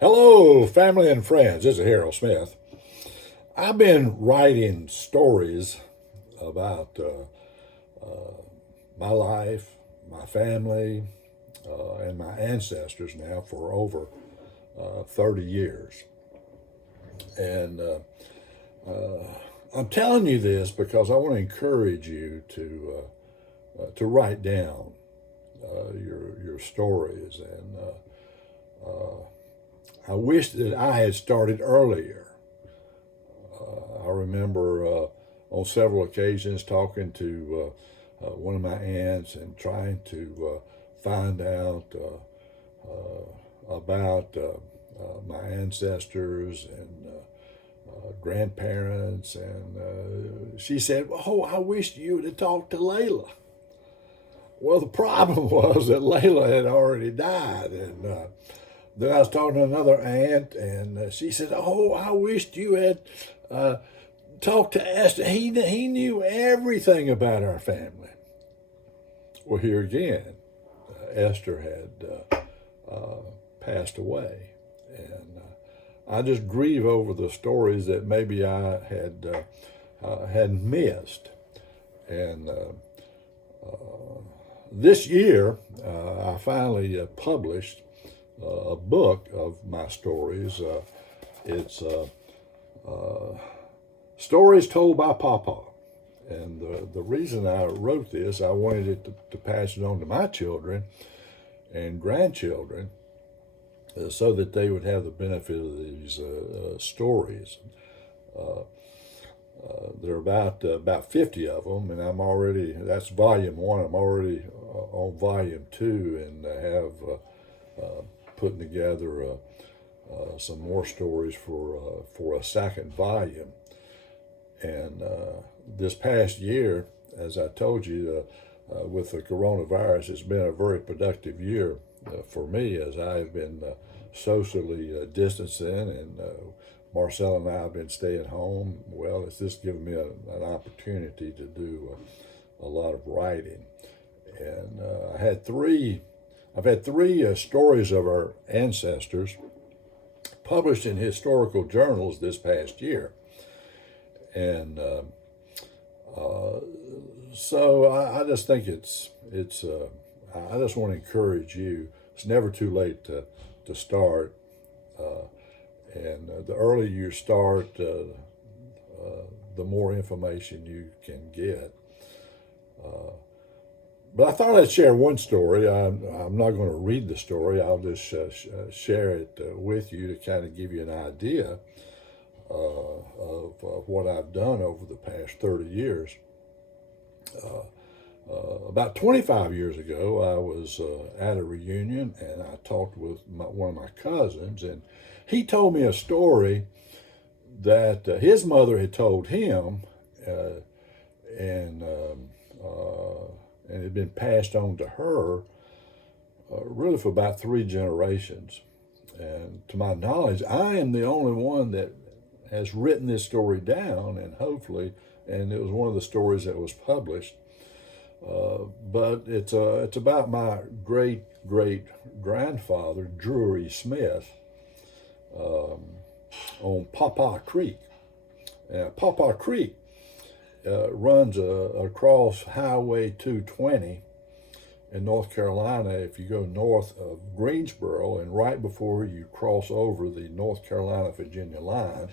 Hello, family and friends. This is Harold Smith. I've been writing stories about my life, my family, and my ancestors now for over 30 years. And I'm telling you this because I want to encourage you to write down your stories. And I wish that I had started earlier. I remember on several occasions talking to one of my aunts and trying to find out about my ancestors and grandparents. And she said, "Oh, I wish you would have talked to Layla." Well, the problem was that Layla had already died. And then I was talking to another aunt, and she said, "Oh, I wished you had uh, talked to Esther. He knew everything about our family." Well, here again, Esther had passed away, and I just grieve over the stories that maybe I had missed. And this year, I finally published a book of my stories. It's Stories Told by Papa. And the reason I wrote this, I wanted it to pass it on to my children and grandchildren so that they would have the benefit of these stories. There are about 50 of them, and that's volume one. I'm already on volume two, and I have putting together some more stories for a second volume. And this past year, as I told you, with the coronavirus, it's been a very productive year for me, as I have been socially distancing, and Marcel and I have been staying home. Well, it's just given me an opportunity to do a lot of writing. And I've had three stories of our ancestors published in historical journals this past year. And so I just think I just want to encourage you. It's never too late to start, and the earlier you start, the more information you can get. But I thought I'd share one story. I'm not going to read the story. I'll just share it with you to kind of give you an idea of what I've done over the past 30 years. About 25 years ago, I was at a reunion, and I talked with one of my cousins, and he told me a story that his mother had told him, and it had been passed on to her really for about 3 generations. And to my knowledge, I am the only one that has written this story down, and it was one of the stories that was published. But it's about my great grandfather, Drury Smith, on Pawpaw Creek. Pawpaw Creek runs across Highway 220 in North Carolina. If you go north of Greensboro, and right before you cross over the North Carolina-Virginia line,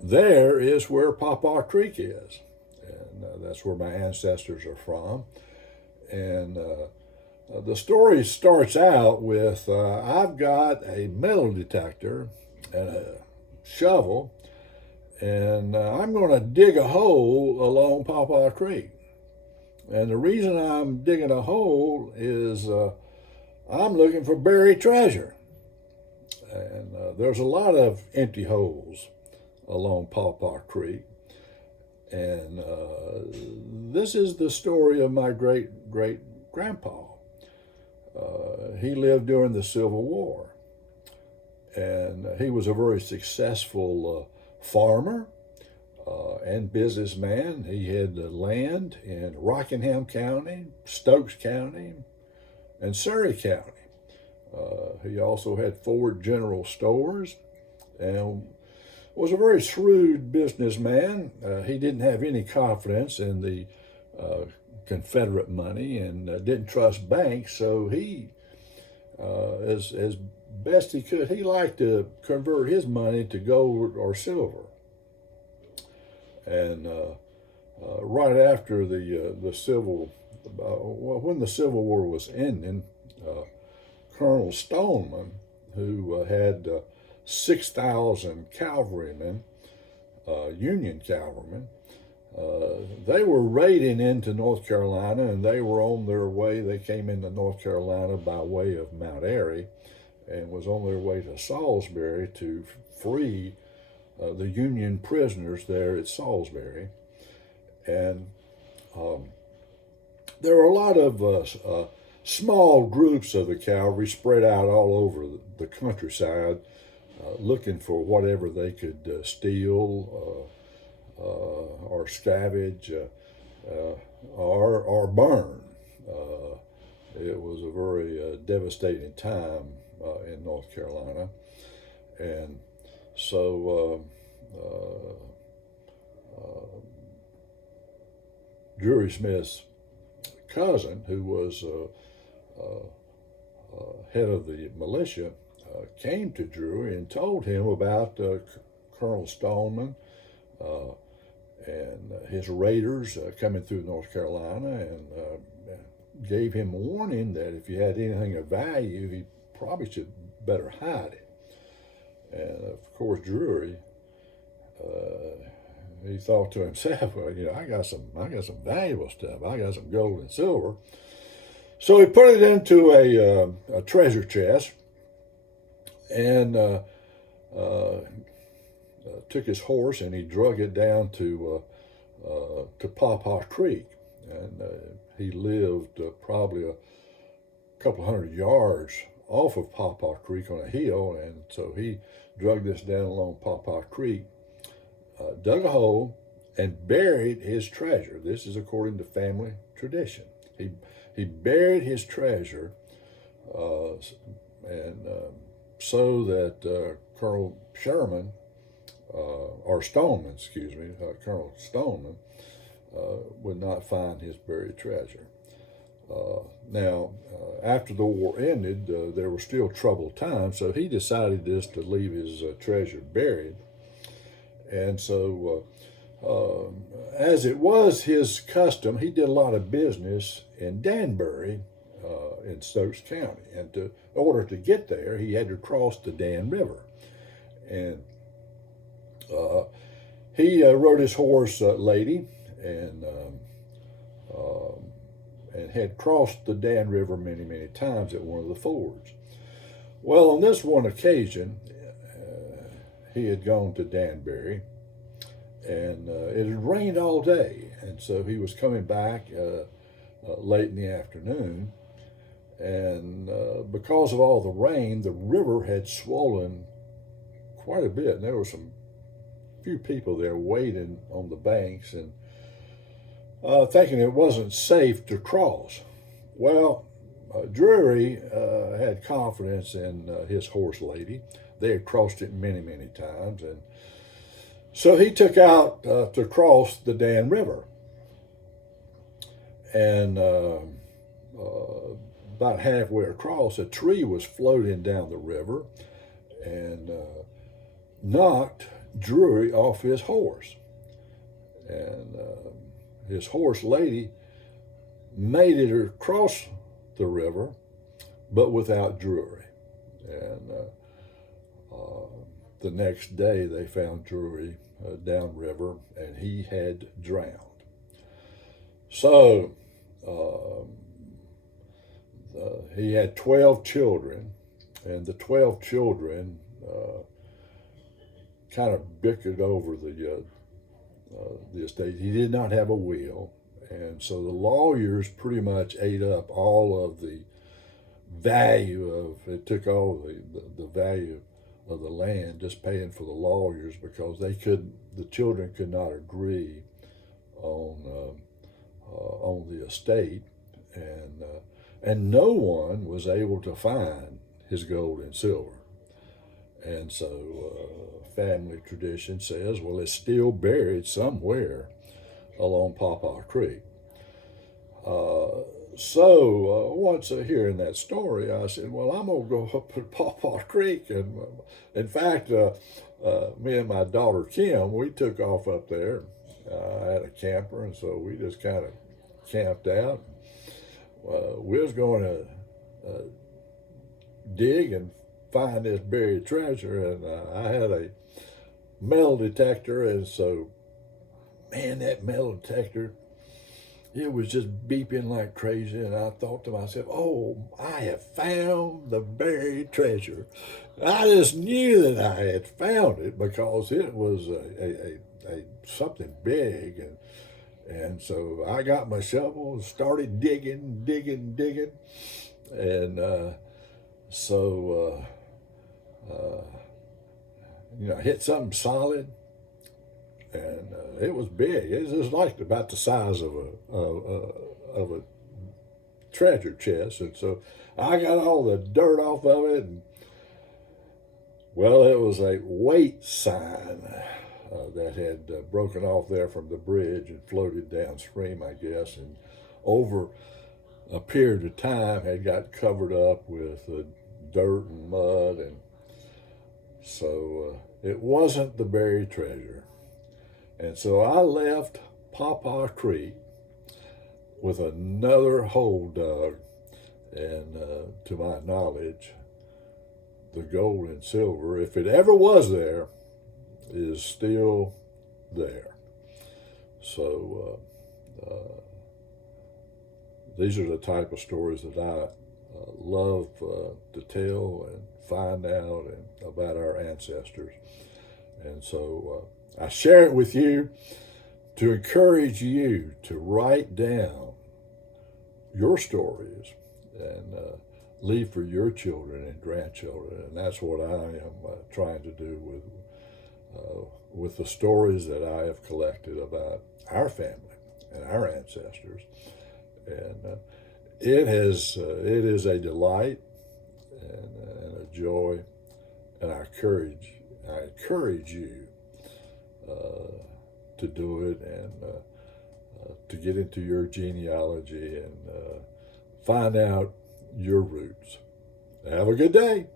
there is where Pawpaw Creek is. And that's where my ancestors are from. And the story starts out with I've got a metal detector and a shovel, and I'm going to dig a hole along Pawpaw Creek. And the reason I'm digging a hole is I'm looking for buried treasure. And there's a lot of empty holes along Pawpaw Creek. And this is the story of my great grandpa. He lived during the Civil War, and he was a very successful farmer and businessman. He had land in Rockingham County, Stokes County, and Surrey County. He also had 4 general stores and was a very shrewd businessman. He didn't have any confidence in the Confederate money and didn't trust banks, so he, as best he could, he liked to convert his money to gold or silver. And right after the civil, when the Civil War was ending, Colonel Stoneman, who had 6,000 cavalrymen, Union cavalrymen, they were raiding into North Carolina, and they were on their way. They came into North Carolina by way of Mount Airy, and was on their way to Salisbury to free the Union prisoners there at Salisbury. And there were a lot of small groups of the cavalry spread out all over the countryside, looking for whatever they could steal or scavenge or burn. It was a very devastating time in North Carolina, and so Drury Smith's cousin, who was head of the militia, came to Drury and told him about Colonel Stoneman and his raiders coming through North Carolina, and gave him a warning that if you had anything of value, he probably should better hide it. And of course, Drury, he thought to himself, well, I got some valuable stuff. I got some gold and silver. So he put it into a treasure chest, and took his horse and he drug it down to Pawpaw Creek, and he lived probably a couple hundred yards off of Pawpaw Creek on a hill, and so he drug this down along Pawpaw Creek, dug a hole, and buried his treasure. This is according to family tradition. He buried his treasure, and so that Colonel Sherman, or Stoneman, excuse me, Colonel Stoneman, would not find his buried treasure. Now, after the war ended, there were still troubled times, so he decided just to leave his treasure buried. And so, as it was his custom, he did a lot of business in Danbury, in Stokes County. And in order to get there, he had to cross the Dan River. And he rode his horse, Lady, and had crossed the Dan River many, many times at one of the fords. Well, on this one occasion, he had gone to Danbury, and it had rained all day, and so he was coming back late in the afternoon, and because of all the rain, the river had swollen quite a bit, and there were some few people there waiting on the banks and thinking it wasn't safe to cross. Well, Drury had confidence in his horse Lady. They had crossed it many, many times, and so he took out to cross the Dan River. And about halfway across, a tree was floating down the river and knocked Drury off his horse. And his horse Lady made it across the river, but without Drury. And the next day they found Drury downriver, and he had drowned. So he had 12 children, and the 12 children kind of bickered over the estate. He did not have a will, and so the lawyers pretty much ate up all of the value of it. Took all the value of the land, just paying for the lawyers, because the children could not agree on the estate, and no one was able to find his gold and silver. And so family tradition says, well, it's still buried somewhere along Pawpaw Creek. So once hearing that story, I said, well, I'm going to go up to Pawpaw Creek. And in fact, me and my daughter Kim, we took off up there. I had a camper, and so we just kind of camped out. We was going to dig and find this buried treasure, and I had a metal detector, and so, man, that metal detector, it was just beeping like crazy, and I thought to myself, oh, I have found the buried treasure. I just knew that I had found it because it was a something big, and so I got my shovel and started digging, and so I hit something solid, and it was big. It was like about the size of a treasure chest, and so I got all the dirt off of it, and well, it was a weight sign that had broken off there from the bridge and floated downstream, I guess, and over a period of time had got covered up with dirt and mud, and so it wasn't the buried treasure. And so I left Pawpaw Creek with another hole dug, and to my knowledge, the gold and silver, if it ever was there, is still there. So these are the type of stories that I love to tell and find out and about our ancestors. And so I share it with you to encourage you to write down your stories and leave for your children and grandchildren. And that's what I am trying to do with the stories that I have collected about our family and our ancestors. And it is a delight and a joy, and I encourage you to do it, and to get into your genealogy and find out your roots. Have a good day.